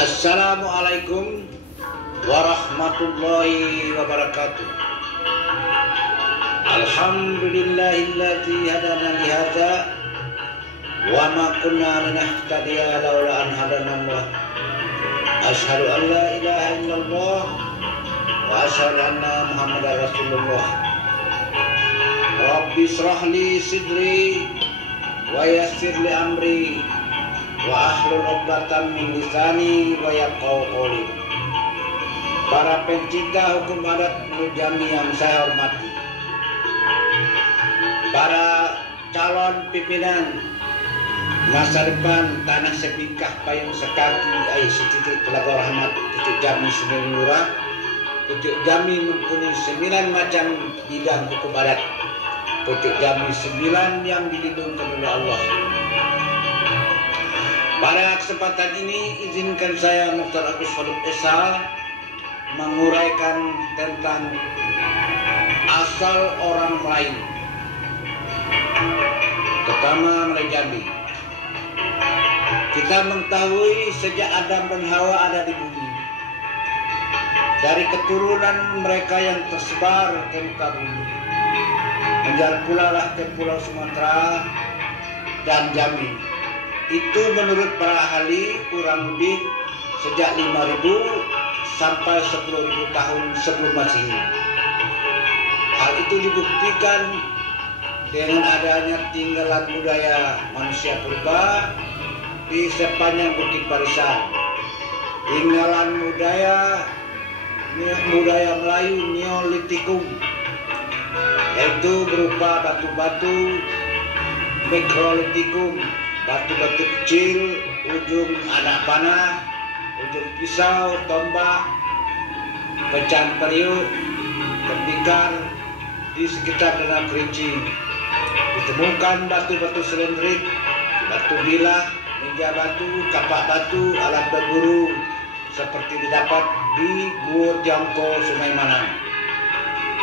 Assalamualaikum warahmatullahi wabarakatuh. Alhamdulillahilladzi hadana li hadza wa ma kunna linahtadiya laula an hadana Allah. Asyhadu an la ilaha illallah wa asyhadu anna Muhammadar Rasulullah. Rabbi shrah li sidri wa yassir li amri wa ahlul 'uqdatam min lisani wa yafqahu qawli. Para pencinta hukum adat Nurjami yang saya hormati, para calon pimpinan masa depan tanah sepingkah payung sekaki air setitik Telaga Rahmat Pucuk Jami Sembilan Lurah. Pucuk Jami mempunyai 9 macam bidang hukum adat. Pucuk Jami 9 yang dilindungi oleh Allah. Pada kesempatan ini izinkan saya Mukhtar Agus Farouk Esa menguraikan tentang asal orang Melayu, terutama Melayu Jambi. Kita mengetahui sejak Adam dan Hawa ada di bumi, dari keturunan mereka yang tersebar ke muka bumi, menjalar pula lah ke Pulau Sumatera dan Jambi. Itu menurut para ahli kurang lebih sejak 5.000 sampai 10.000 tahun sebelum Masehi. Hal itu dibuktikan dengan adanya tinggalan budaya manusia purba di sepanjang Bukit Barisan. Tinggalan budaya Melayu Neolitikum, yaitu berupa batu-batu Mikrolitikum, batu-batu kecil, ujung anak panah, ujung pisau, tombak, pecahan periuk, tembikar di sekitar Danau Kerinci. Ditemukan batu-batu selendrik, batu bilah, meja batu, kapak batu, alat berburu seperti didapat di Gua Tiongko, Sungai Manang,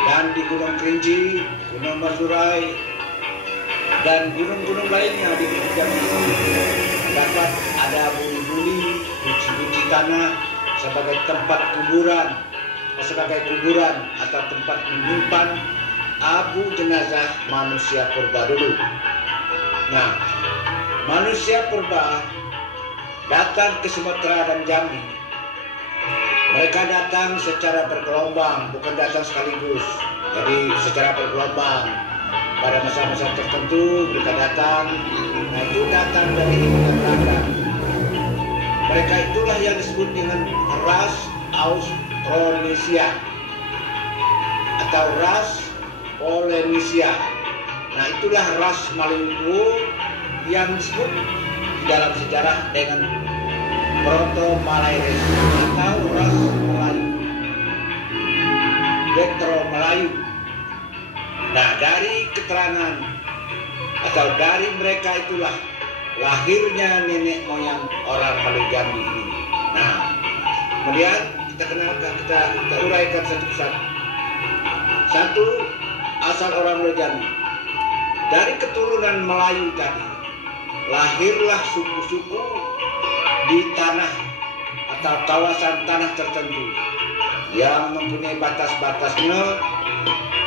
dan di Gunung Kerinci, Gunung Masurai, dan gunung-gunung lainnya di Bukit Jambi. Dapat ada buli-buli, buci-buci tanah sebagai tempat kuburan atau tempat menyimpan abu jenazah manusia purba dulu. Nah, manusia purba datang ke Sumatera dan Jambi. Mereka datang secara bergelombang, bukan datang sekaligus. Jadi secara bergelombang. Pada masa-masa tertentu mereka datang, nah itu datang dari ibu dan belakang. Mereka itulah yang disebut dengan ras Austronesia atau ras Polynesia. Nah itulah ras Maluku yang disebut dalam sejarah dengan Proto-Malaires atau ras Melayu, Retro-Melayu. Nah, dari keterangan atau dari mereka itulah lahirnya nenek moyang orang Melayu Jambi ini. Nah, kemudian kita uraikan satu persatu. Satu, asal orang Melayu Jambi. Dari keturunan Melayu tadi, lahirlah suku-suku di tanah atau kawasan tanah tertentu yang mempunyai batas-batasnya.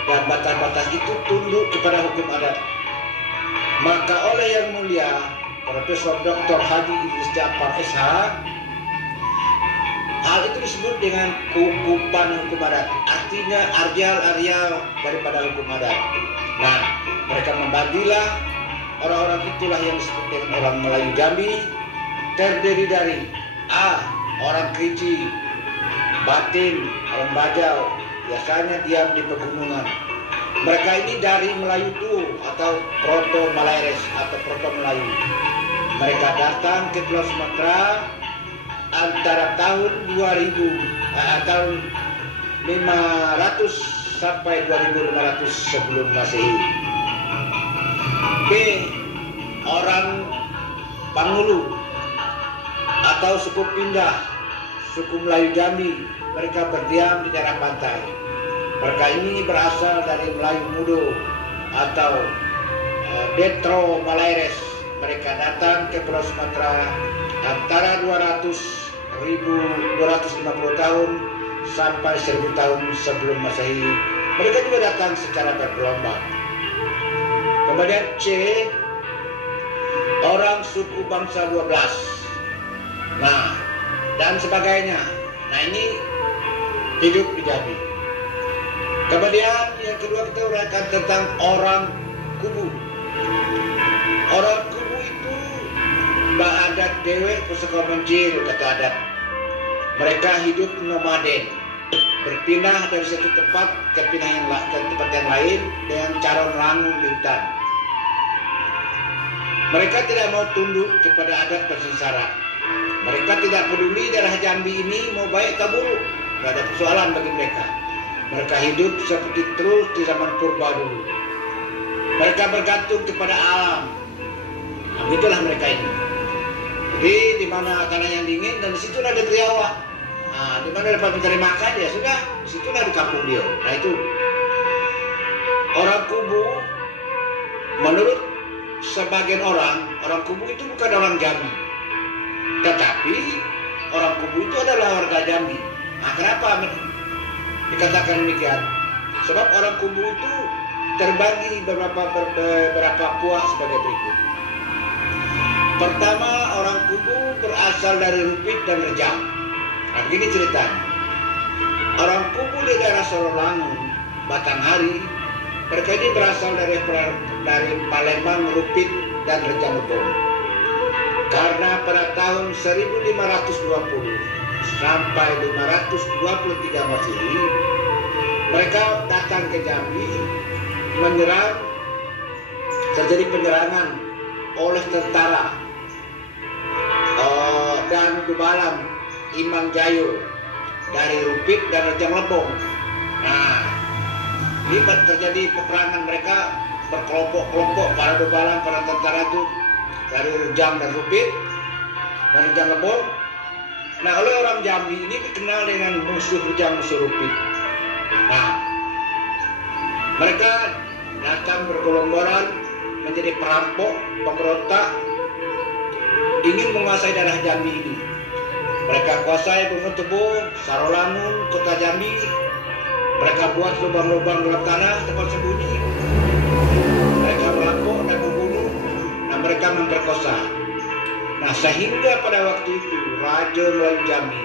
Dan batas-batas itu tunduk kepada hukum adat. Maka oleh Yang Mulia Profesor Dr. Haji Idris Ja'far SH, hal itu disebut dengan kukupan hukum adat. Artinya areal daripada hukum adat. Nah, mereka membagilah orang-orang itulah yang disebut dengan orang Melayu Jambi, terdiri dari A. Orang Kerinci, Batin, orang Bajau, biasanya diam di pegunungan. Mereka ini dari Melayu itu atau Proto-Malaires atau Proto-Melayu. Mereka datang ke Pulau Sumatera antara tahun 500 sampai 2500 sebelum Masehi. B. Orang Pangulu atau suku Pindah, suku Melayu Jambi. Mereka berdiam di daerah pantai. Mereka ini berasal dari Melayu Mudo atau Retro-Malaires. Mereka datang ke Pulau Sumatera antara 200 1250 tahun sampai 1000 tahun sebelum Masehi. Mereka juga datang secara bergelombang. Kemudian C, orang suku bangsa 12. Nah, dan sebagainya. Nah, ini hidup di Jambi. Kemudian yang kedua kita uraikan tentang orang kubu. Orang kubu itu adat dewek pusaka mencil kata adat. Mereka hidup nomaden, berpindah dari satu tempat ke tempat yang lain dengan cara merangung di hutan. Mereka tidak mau tunduk kepada adat persensara. Mereka tidak peduli daerah Jambi ini mau baik atau buruk, tidak ada persoalan bagi mereka. Mereka hidup seperti terus di zaman purba dulu. Mereka bergantung kepada alam. Nah, itulah mereka ini. Jadi di mana tanah yang dingin dan di situ ada teriawak. Nah, di mana dapat mencari makan ya sudah, di situlah di kampung dia. Nah itu orang kubu. Menurut sebagian orang kubu itu bukan orang Jambi, tetapi orang kubu itu adalah warga Jambi. Nah, kenapa dikatakan demikian? Sebab orang kubu itu terbagi beberapa puak sebagai berikut. Pertama, orang kubu berasal dari Rupit dan Rejang. Nah, begini ceritanya. Orang kubu di daerah Sololangun, Batanghari, mereka ini berasal dari Palembang, Rupit, dan Rejang Lebong. Karena pada tahun 1520 sampai 523 Masehi, mereka datang ke Jambi, menyerang, terjadi penyerangan oleh tentara dan Dubalam Imam Jayo dari Rupit dan Rejang Lebong. Nah, ini terjadi peperangan, mereka berkelompok-kelompok, para Dubalam, para tentara itu dari Rejang dan Rupit dan Rejang Lebong. Nah, oleh orang Jambi ini dikenal dengan musuh Rejang, musuh Rupit. Nah, mereka datang bergelomboran menjadi perampok, pemberontak, ingin menguasai daerah Jambi ini. Mereka kuasai Gunung Tebo, Sololangun, kota Jambi. Mereka buat lubang-lubang dalam tanah tempat sembunyi. Mereka merampok dan membunuh, dan mereka memperkosa. Nah, sehingga pada waktu itu Raja Melayu Jambi,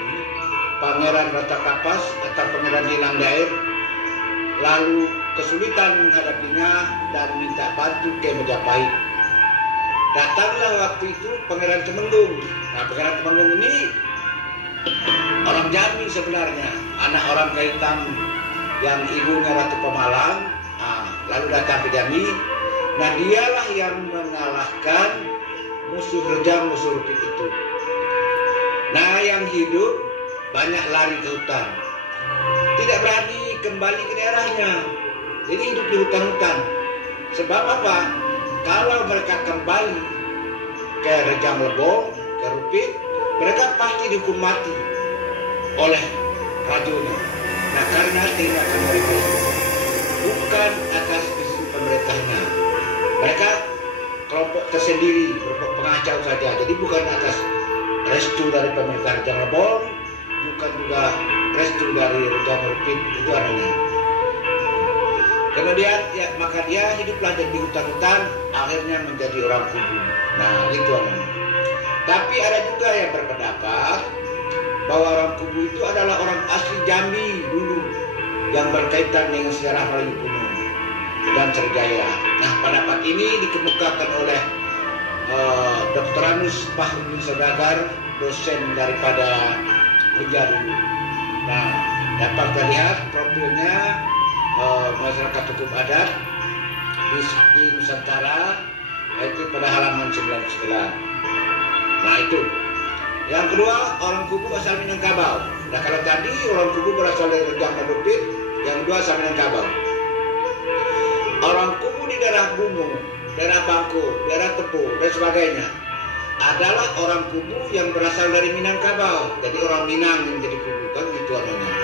Pangeran Ratakapas atau Pangeran Hilang Dair, lalu kesulitan menghadapinya dan minta bantu ke Majapahit. Datanglah waktu itu Pangeran Temenggung. Nah, Pangeran Temenggung ini orang Jambi sebenarnya, anak orang Kaitam yang ibunya Ratu Pemalang. Nah, lalu datang ke Jambi. Nah, dialah yang mengalahkan musuh Rejang, musuh Rupit itu. Nah, yang hidup banyak lari ke hutan, tidak berani kembali ke daerahnya. Jadi hidup di hutan-hutan. Sebab apa? Kalau mereka kembali ke Rejang Lebong, ke Rupit, mereka pasti dihukum mati oleh rajunya. Nah, karena tindakan mereka bukan atas izin pemerintahnya. Mereka kelompok tersendiri, pengacau saja. Jadi bukan atas restu dari pemerintah Rejang Lebong, bukan juga restu dari Rejang Rupit, itu adanya. Kemudian ya, maka dia hiduplah di hutan-hutan, akhirnya menjadi orang kubu. Nah, itu namanya. Tapi ada juga yang berpendapat bahwa orang kubu itu adalah orang asli Jambi dulu yang berkaitan dengan sejarah Melayu kuno dan Serjaya. Nah, pendapat ini dikemukakan oleh Dr. Anus Fahrudin Saudagar, dosen daripada Unjar dulu. Nah, dapat kita lihat profilnya masyarakat hukum adat di Nusantara, itu pada halaman 99. Nah, itu. Yang kedua, orang kubu asal Minangkabau. Nah, kalau tadi orang kubu berasal dari Rejang dan Rupit, yang kedua asal Minangkabau. Orang kubu di daerah Bungu, daerah Bangko, daerah Tebo, dan sebagainya adalah orang kubu yang berasal dari Minangkabau. Jadi orang Minang yang jadi kubu, kan gitu namanya.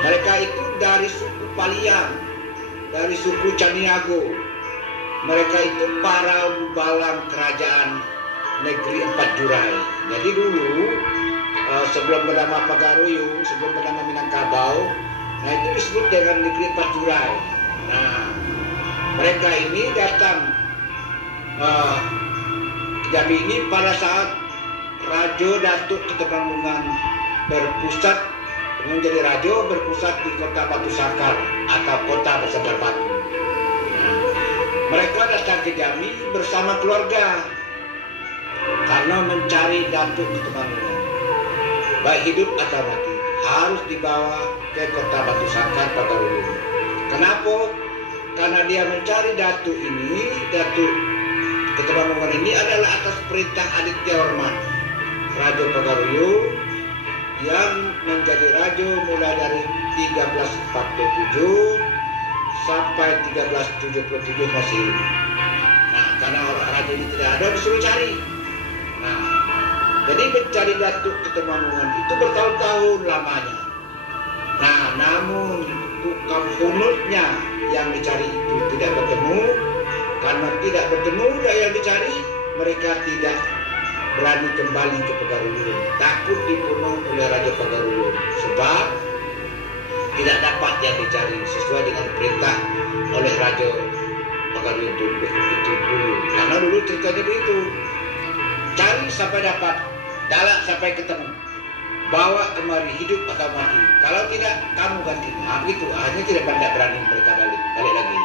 Mereka itu dari suku Paliang, dari suku Caniago. Mereka itu para balang kerajaan negeri Empat Jurai. Jadi dulu sebelum bernama Pagaruyung, sebelum bernama Minangkabau. Nah itu disebut dengan negeri Pacurai. Nah mereka ini datang ke Jambi ini pada saat Rajo Datuk Ketemanggungan berpusat menjadi rajo berpusat di kota Batu Sangkar atau kota bersangkar batu. Nah, mereka datang ke Jambi bersama keluarga karena mencari Datuk Ketemanggungan. Baik hidup atau mati harus dibawa ke kota Batu Sangkar Pagaruyung. Kenapa? Karena dia mencari Datuk ini, Datuk Ketemanggungan ini adalah atas perintah Aditya Warman, Raja Pagaruyung yang menjadi raja mulai dari 1347 sampai 1377 Masehi. Nah, karena orang raja ini tidak ada, disuruh cari. Nah, jadi mencari Datuk Ketemanggungan itu bertahun-tahun lamanya. Nah, namun tukang hunutnya yang dicari itu tidak bertemu. Karena tidak bertemu yang dicari, mereka tidak berani kembali ke Pagaruyung. Takut dibunuh oleh Raja Pagaruyung. Sebab tidak dapat yang dicari sesuai dengan perintah oleh Raja Pagaruyung itu dulu. Karena dulu ceritanya begitu. Cari sampai dapat, dalak sampai ketemu. Bawa kemari hidup atau mati. Kalau tidak, kamu ganti. Nah, begitu. Akhirnya tidak berani mereka balik lagi.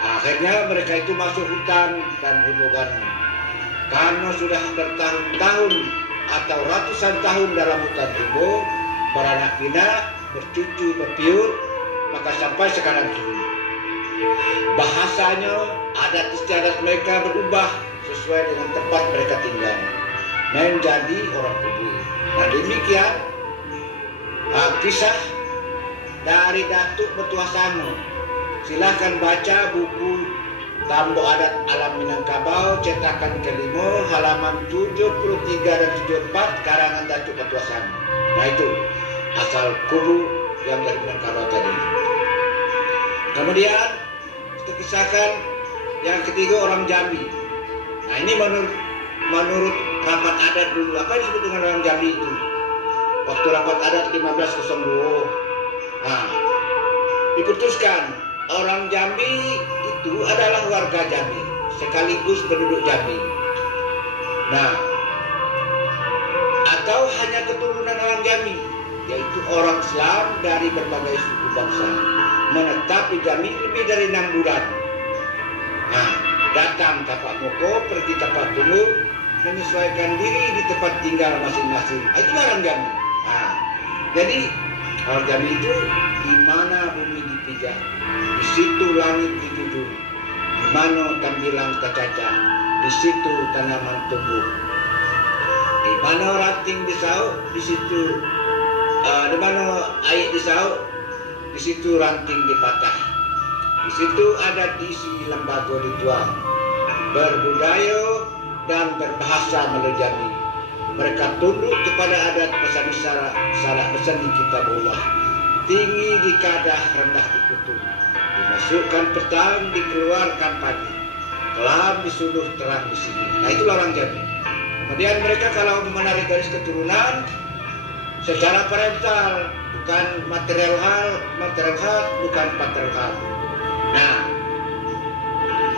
Akhirnya mereka itu masuk hutan dan hubungan. Karena sudah bertahun-tahun atau ratusan tahun dalam hutan tumbuh, beranak pinak, bercucu, berpiut, maka sampai sekarang ini bahasanya, adat istiadat mereka berubah sesuai dengan tempat mereka tinggal, menjadi orang Kubu. Nah demikian kisah dari Datuk Betuasano. Silahkan baca buku Tambok Adat Alam Minangkabau cetakan kelima halaman 73 dan 74 karangan Datuk Betuasano. Nah itu asal Kubu yang dari Minangkabau tadi. Kemudian kita kisahkan yang ketiga orang Jambi. Nah ini menurut rapat adat dulu. Apa yang disebut dengan orang Jambi itu? Waktu rapat adat 1502. Nah diputuskan orang Jambi itu adalah warga Jambi, sekaligus penduduk Jambi. Nah, atau hanya keturunan orang Jambi, yaitu orang Islam dari berbagai suku bangsa, menetap di Jambi lebih dari 6 bulan. Nah, datang tapak moko, pergi tapak tunggu, menyesuaikan diri di tempat tinggal masing-masing. Itu orang Jambi. Nah, jadi orang Jambi itu di mana bumi dipijak, di situ langit dijunjung, di mana tampilan tercaca, di situ tanaman tumbuh, di mana ranting disauk, di situ di mana air disauk, di situ ranting dipatah, di situ ada isi lembaga dituang, berbudaya dan berbahasa Melayu. Mereka tunduk kepada adat pesan isyarat, salah pesan di kitabullah. Tinggi di kadah, rendah di kutub. Dimasukkan petang, dikeluarkan pagi. Kelam disuruh, terang di sini. Nah itulah orang Jambi. Kemudian mereka kalau menarik garis keturunan secara parental, bukan material hal, bukan patriarkal. Nah,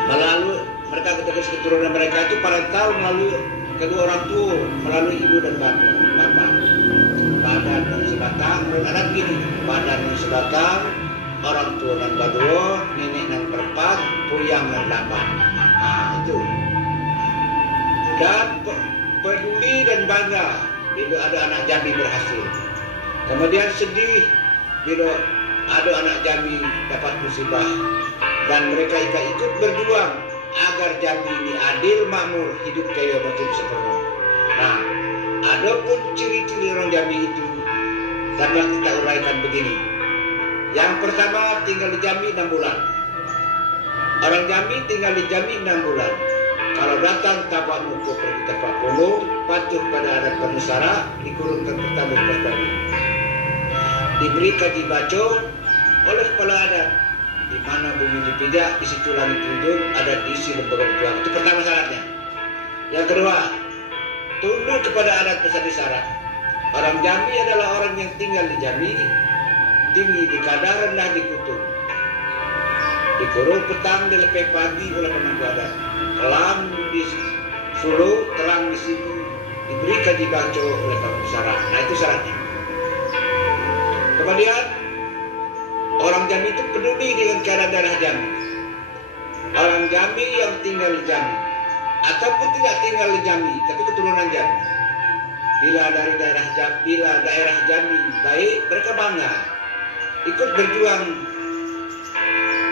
melalui mereka garis keturunan mereka itu parental melalui kedua orang tua, melalui ibu dan bapak. Badan dan sebatang, menurut adat gini, badan dan sebatang, orang tua dan badua, nenek dan perempat, puyang dan lapan. Nah itu. Dan peduli dan bangga bila ada anak Jambi berhasil. Kemudian sedih bila ada anak Jambi dapat musibah. Dan mereka ikut berjuang agar Jambi ini adil, makmur, hidup kaya macam sempurna. Nah, adapun ciri-ciri orang Jambi itu dapat kita uraikan begini. Yang pertama, tinggal di Jambi 6 bulan. Orang Jambi tinggal di Jambi 6 bulan. Kalau datang tapak muka pergi tapak punggung, patuh pada adat penusara, dikurungkan pertama lepas baru. Diberi kaji baca oleh kepala adat. Di mana bumi dipijak, di situ langit dijunjung, ada diisi lembaga berjuang. Itu pertama syaratnya. Yang kedua, tunduk kepada adat pesan isyarat. Orang Jambi adalah orang yang tinggal di Jambi, tinggi di Kada, rendah di Kutu. Di Kuru petang, di Lepe pagi oleh pemangku adat. Kelam di Sulu, terang di sini, diberi kaji baco oleh pemangku syarat. Nah itu syaratnya. Kemudian orang Jambi itu peduli dengan keadaan daerah Jambi. Orang Jambi yang tinggal di Jambi ataupun tidak tinggal di Jambi tapi keturunan Jambi, bila daerah Jambi baik, mereka bangga ikut berjuang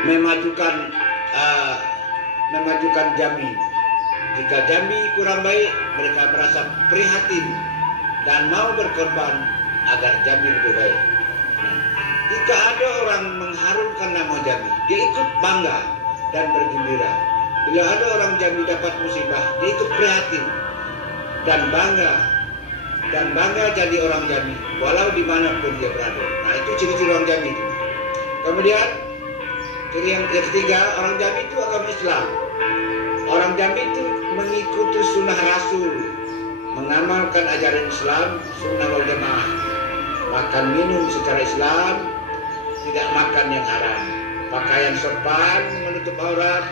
memajukan Jambi. Jika Jambi kurang baik, mereka merasa prihatin dan mau berkorban agar Jambi lebih baik. Jika ada orang mengharumkan nama Jambi, dia ikut bangga dan bergembira. Bila ada orang Jambi dapat musibah, dia ikut prihatin dan bangga jadi orang Jambi, walau dimanapun dia berada. Nah itu ciri-ciri orang Jambi itu. Kemudian ciri yang ketiga, orang Jambi itu agama Islam. Orang Jambi itu mengikuti sunnah Rasul, mengamalkan ajaran Islam, sunnah wal jamaah, makan minum secara Islam, tidak makan yang haram, pakaian sopan, menutup aurat,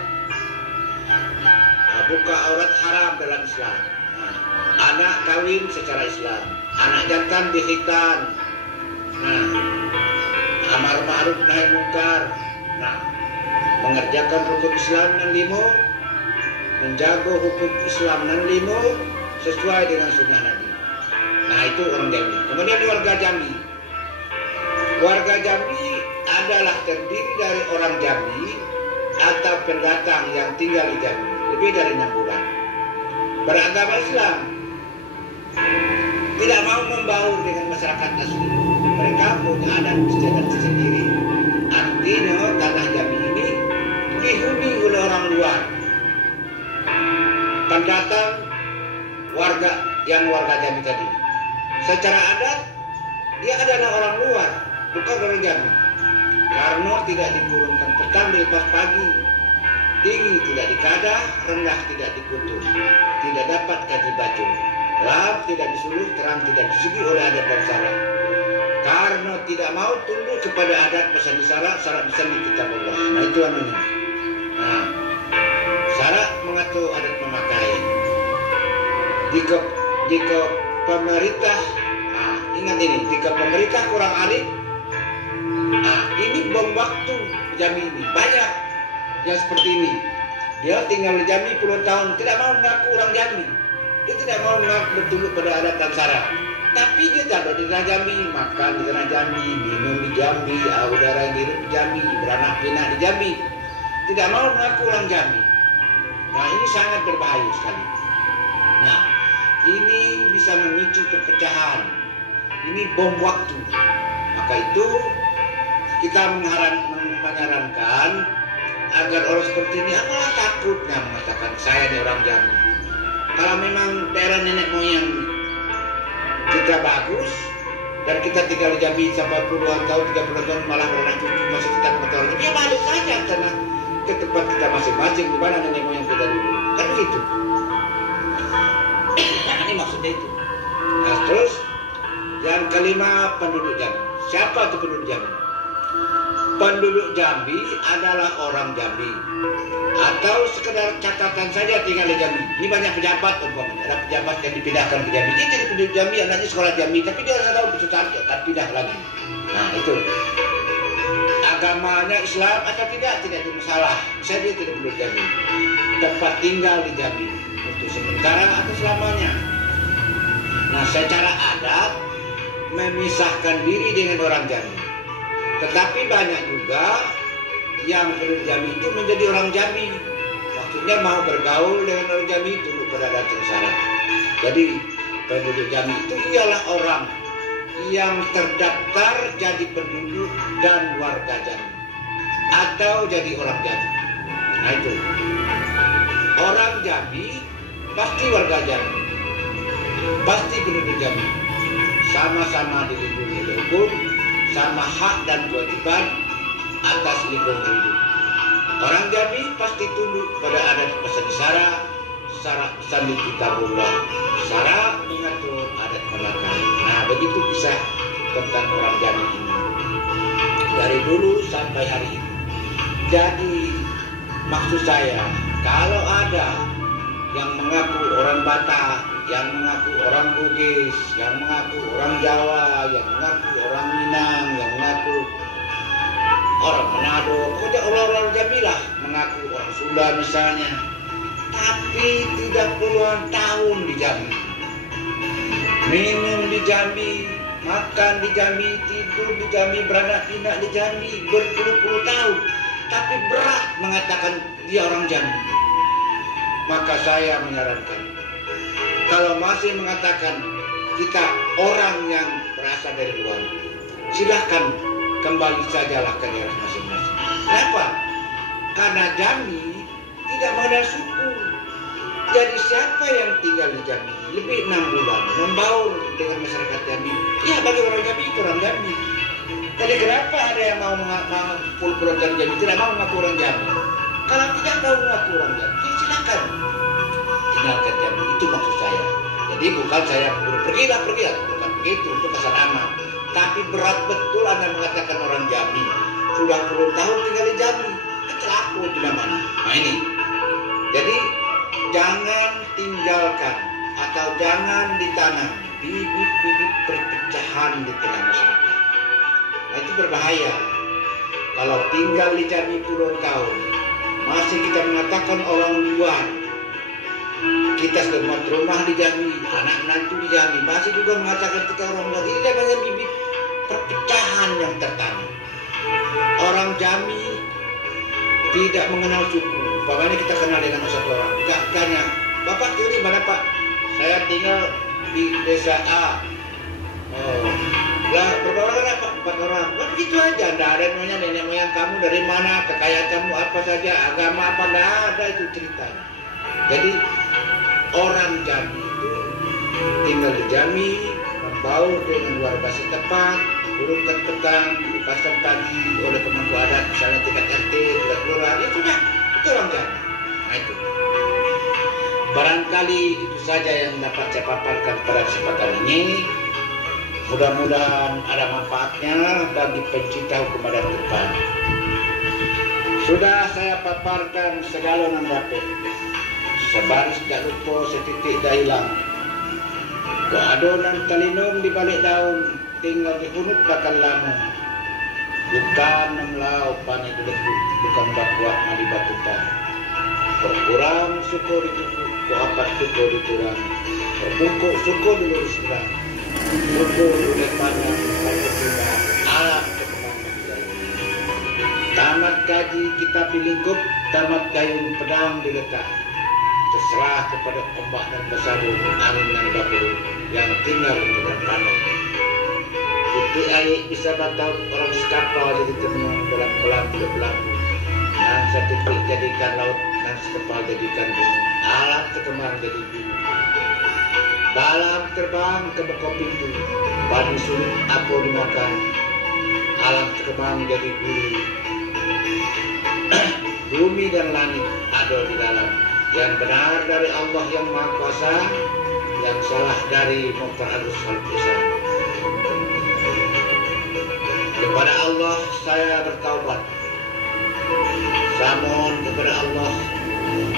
buka aurat haram dalam Islam. Anak kawin secara Islam, anak jantan dihitan. Amar ma'ruf nahi mungkar. Mengerjakan rukun Islam nan 5, menjaga hukum Islam nan 5 sesuai dengan sunnah Nabi. Nah itu orang Jambi. Kemudian warga Jambi. Warga Jambi adalah terdiri dari orang Jambi atau pendatang yang tinggal di Jambi lebih dari 6 bulan. Beragama Islam, tidak mau membaur dengan masyarakat asli. Mereka punya adat istiadat sendiri. Artinya tanah Jambi ini dihuni oleh orang luar. Pendatang warga Jambi tadi. Secara adat dia adalah orang luar, bukan orang Jambi. Karena tidak dikurungkan petang dilepas pagi, tinggi tidak dikadah, rendah tidak dikutuk, tidak dapat kaji baco, gelap tidak disuluh, terang tidak disegi oleh adat dan syarat. Karena tidak mau tunduk kepada adat pesan syarat pesan di kitab Allah. Nah itu anunya. Nah, syarat mengatur adat memakai. Jika pemerintah, ingat ini, jika pemerintah kurang alim, ini bom waktu Jambi ini banyak yang seperti ini. Dia tinggal di Jambi puluhan tahun, tidak mau mengaku orang Jambi. Dia tidak mau mengaku bertunduk pada adat dan syarat. Tapi dia ada di tanah Jambi, makan di tanah Jambi, minum di Jambi, udara yang hidup di Jambi, beranak pinak di Jambi. Tidak mau mengaku orang Jambi. Nah ini sangat berbahaya sekali. Nah ini bisa memicu perpecahan. Ini bom waktu. Maka itu kita menyarankan agar orang seperti ini apalah takutnya mengatakan saya ini orang Jambi. Kalau memang daerah nenek moyang kita bagus dan kita tinggal di Jambi sampai puluhan tahun, 30 tahun, malah beranak cucu masih kita pengetahuan, ya balik saja karena ke tempat kita masing-masing di mana nenek moyang kita dulu. Kan begitu. Ini maksudnya itu. Nah terus yang kelima, penduduk Jambi. Siapa itu penduduk Jambi? Penduduk Jambi adalah orang Jambi atau sekedar catatan saja tinggal di Jambi. Ini banyak pejabat, ada pejabat yang dipindahkan ke Jambi. Dia jadi penduduk Jambi, anaknya sekolah Jambi, tapi dia tidak tahu kesusahan, tak pindah lagi. Nah itu agamanya Islam atau tidak ada masalah. Saya dia tidak penduduk Jambi, tempat tinggal di Jambi untuk sementara atau selamanya. Nah secara adat memisahkan diri dengan orang Jambi. Tetapi banyak juga yang penduduk Jambi itu menjadi orang Jambi. Maksudnya mau bergaul dengan orang Jambi tunduk pada adat dan syarat. Jadi penduduk Jambi itu ialah orang yang terdaftar jadi penduduk dan warga Jambi atau jadi orang Jambi. Nah itu orang Jambi pasti warga Jambi, pasti penduduk Jambi, sama-sama dilindungi oleh hukum, sama hak dan kewajiban atas lingkungan hidup. Orang Jambi pasti tunduk pada adat pesan syarat pesan di kitab Allah, syarat mengatur adat melakai. Nah begitu. kisah tentang orang Jambi ini dari dulu sampai hari ini. Jadi maksud saya, kalau ada yang mengaku orang Batak, yang mengaku orang Bugis, yang mengaku orang Jawa, yang mengaku orang Minang, yang mengaku orang Manado, pokoknya orang-orang Jambi lah, mengaku orang Sunda misalnya, tapi tidak puluhan tahun di Jambi, minum di Jambi, makan di Jambi, tidur di Jambi, beranak pinak di Jambi berpuluh-puluh tahun, tapi berat mengatakan dia orang Jambi. Maka saya menyarankan, kalau masih mengatakan kita orang yang berasal dari luar, silahkan kembali sajalah ke daerah masing-masing. Kenapa? Karena Jambi tidak mengenal suku. Jadi siapa yang tinggal di Jambi lebih 6 bulan membaur dengan masyarakat Jambi, ya bagi orang Jambi itu orang Jambi. Jadi kenapa ada yang mau mengaku orang Jambi, tidak mau mengaku orang Jambi? Kalau tidak mau mengaku orang Jambi, ya silakan tinggalkan Jambi. Itu maksud saya. Jadi bukan saya pergilah, bukan begitu, itu kesan aman. Tapi berat betul Anda mengatakan orang Jambi sudah puluh tahun tinggal di Jambi, celaka di mana? Nah ini. Jadi jangan tinggalkan atau jangan ditanam bibit-bibit perpecahan di tengah masyarakat. Nah itu berbahaya. Kalau tinggal di Jambi puluhan tahun, masih kita mengatakan orang luar. Kita sudah buat rumah di Jambi, anak menantu di Jambi, masih juga mengatakan kita orang luar. Ini namanya bibit perpecahan yang tertanam. Orang Jambi tidak mengenal suku. Umpamanya kita kenal dengan satu orang, kita tanya, Bapak tinggal di mana Pak? Saya tinggal di desa A. Oh, lah berapa orang lah Pak? 4 orang. Wah begitu aja, tidak ada namanya nenek moyang kamu dari mana, kekayaan kamu apa saja, agama apa, tidak ada itu ceritanya. Jadi orang Jambi itu tinggal di Jambi, membaur dengan warga setempat, turunkan petang, dipasang pagi oleh pemangku adat, misalnya tingkat RT, tingkat kelurahan, ya sudah, itu orang Jambi. Nah itu. Barangkali itu saja yang dapat saya paparkan pada kesempatan ini. Mudah-mudahan ada manfaatnya bagi pencinta hukum adat depan. Sudah saya paparkan segala dapat. Sebaris tak lupa, setitik dah hilang. Keadonan talinum di balik daun, tinggal dihunut bakal lama. Bukan memelau panik lekuk, bukan bakuak mali bakutan. Berkurang syukur dikukuk, kuapat syukur dikurang. Berbungkuk syukur dulu diserang. Syukur oleh panah, pada pindah, alam kekembangan jaya. Tamat gaji kita pilingkup, tamat gayung pedang diletak. Terserah kepada ombak dan besadu, angin dan baku yang tinggal di dalam panah. Titik air bisa batau orang sekapal jadi tenung dalam kolam tidak berlaku. Dan setitik jadikan laut dan sekepal jadikan gunung. Alam terkembang jadi biru. Balam terbang ke bekok pintu. Padi sulit apa dimakan. Alam terkembang jadi biru. Bumi dan langit ada di dalam. Yang benar dari Allah yang Maha Kuasa, yang salah dari Mukhtar Agus Al-Qusan. Kepada Allah saya bertaubat. Saya mohon kepada Allah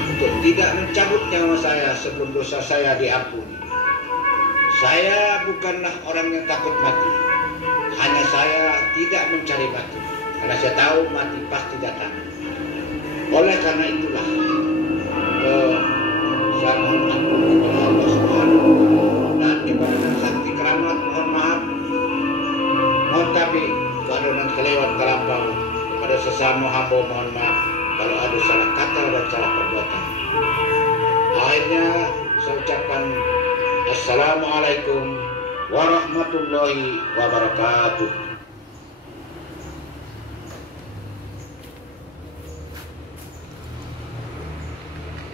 untuk tidak mencabut nyawa saya sebelum dosa saya diampuni. Saya bukanlah orang yang takut mati. Hanya saya tidak mencari mati. Karena saya tahu mati pasti datang. Oleh karena itulah, saya mohon ampun kepada Allah Subhanahu wa Ta'ala dan kepada sakti keramat mohon maaf. Mohon tapi keadonan kelewat terlampau, kepada sesama hamba mohon maaf kalau ada salah kata dan salah perbuatan. Akhirnya saya ucapkan Assalamualaikum warahmatullahi wabarakatuh.